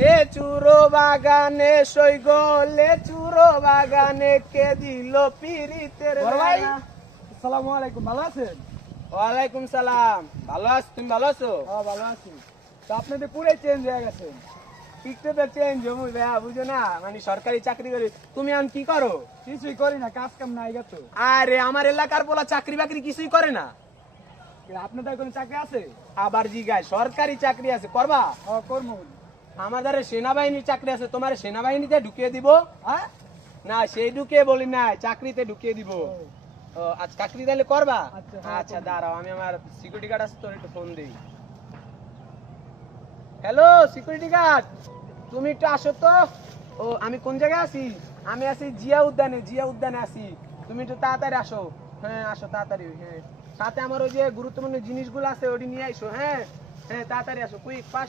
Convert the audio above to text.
লেচুরো বাগানে সই গো লেচুরো বাগানে কে দিল পিরিতের ভাই বেলা। আসসালামু আলাইকুম, ভালো আছেন? ওয়ালাইকুম সালাম। ভালো আছো? তুমি ভালো আছো? হ্যাঁ ভালো আছি। তো আপনি তো পুরাই চেঞ্জ হয়ে গেছেন। টিকতে তো চেঞ্জ জমুই ভাইয়া, বুঝো না, মানে সরকারি চাকরি করি। তুমি আন কি করো? কিছুই করি না, কাজ কাম নাই গেছো। আরে আমার এলাকার পোলা চাকরি বাকরি কিছুই করে না। আপনাদের কোনো চাকরি আছে? আবার জিগায় সরকারি চাকরি আছে, করবা? হ্যাঁ কর্ম। আমাদের সেনাবাহিনীর চাকরি আছে, তোমার সেনাবাহিনীতে ঢুকিয়ে দিব। হ্যাঁ না সেই ঢুকিয়ে বলি না, চাকরিতে ঢুকিয়ে দিব। ও আচ্ছা, চাকরি তাহলে করবা? আচ্ছা, হ্যাঁ, আচ্ছা করবো। দাঁড়াও, আমি আমার সিকিউরিটি গার্ড আছে, তোর একটু ফোন দিই। হ্যালো সিকিউরিটি গার্ড, তুমি একটু আসো তো। ও আমি কোন জায়গায় আছি? আমি আছি জিয়া উদ্যানে, জিয়া উদ্যানে আছি। তুমি একটু তাড়াতাড়ি আসো। হ্যাঁ আসো তাড়াতাড়ি। হ্যাঁ সাথে আমার ওই যে গুরুত্বপূর্ণ জিনিসগুলো আছে ওটি নিয়ে আইসো। হ্যাঁ হ্যাঁ তাড়াতাড়ি আসো, কুইক ফাস্ট।